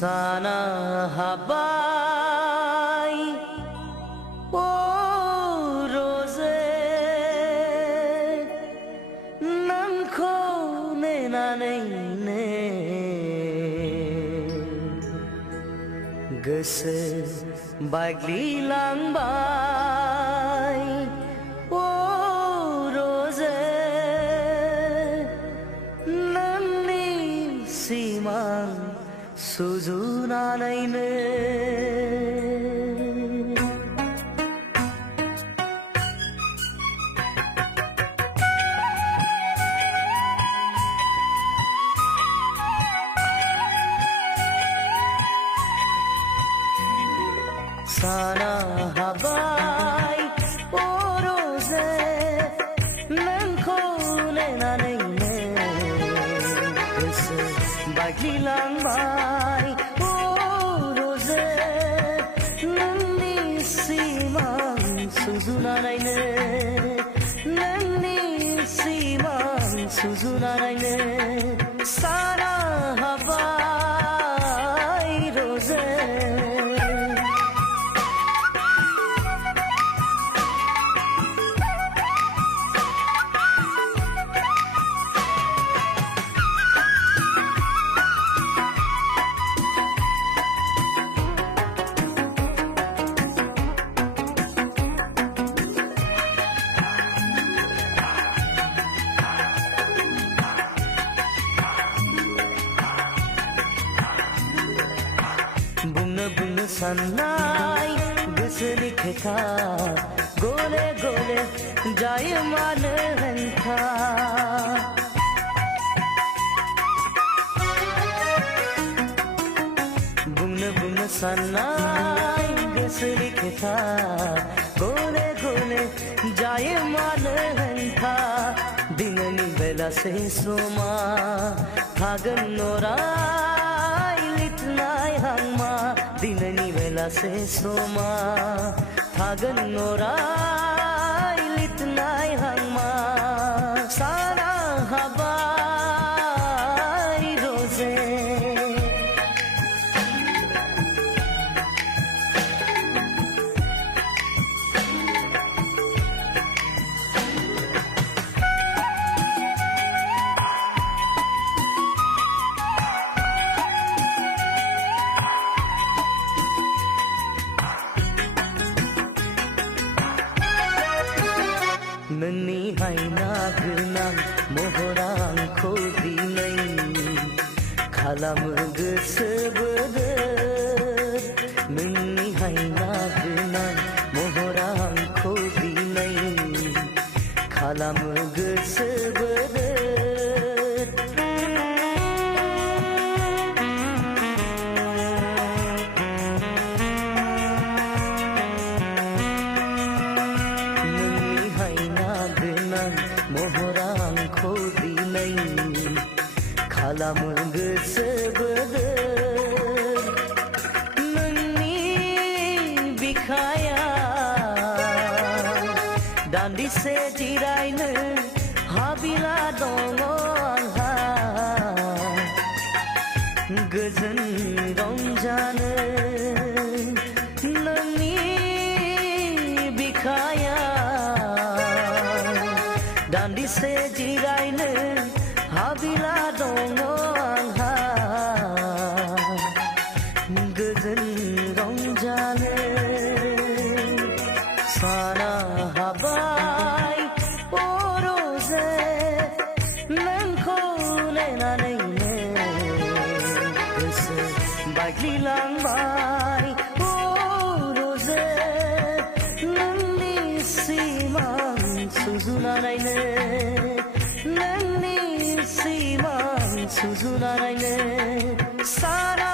Sana habay o rose nan ko ne na ne gese bagli lang bay o rose nan ni simang suzunanayne sana habay o rose nang kone nanayne bagli lang bay o rose nanni simang suzunanayne nanni simang suzunanayne sana habay rose बुंनो साननाय गोसोनि खोथा गले गले जायो मानो हेंथा बुंनो साननाय गोसोनि खोथा गले गले जायो मानो हेंथा दिननि बेलासे समा थागोन नराय लिरनाय हांमा दिननि बेलासे समा थागोन नराय लिरनाय हांमा साना हाबाय रजे नोंनि हायना गोनां महरा आंखौ दिनै खालामो गोसो बोदोर नोंनि हायना गोनां महरा आंखौ दिनै खालामो गोसो बोदोर महरा आंखौ दिनै खालामो गोसो बोदोर नोंनि बिखाया दान्दिसे जिरायनो हाबिला दङ आंहा गोजोन रंजानो नोंनि बिखाया दान्दिसे जिरायनो हाबिला दङ आंहा गोजोन रंजानो साना हाबाय ओ रजे नोंखौ नायनानैनो गोसो बायग्लिलांबाय ओ रजे नोंनि सिमां सुजुनानैनो नोंनि सिमां सुजुनानैनो साना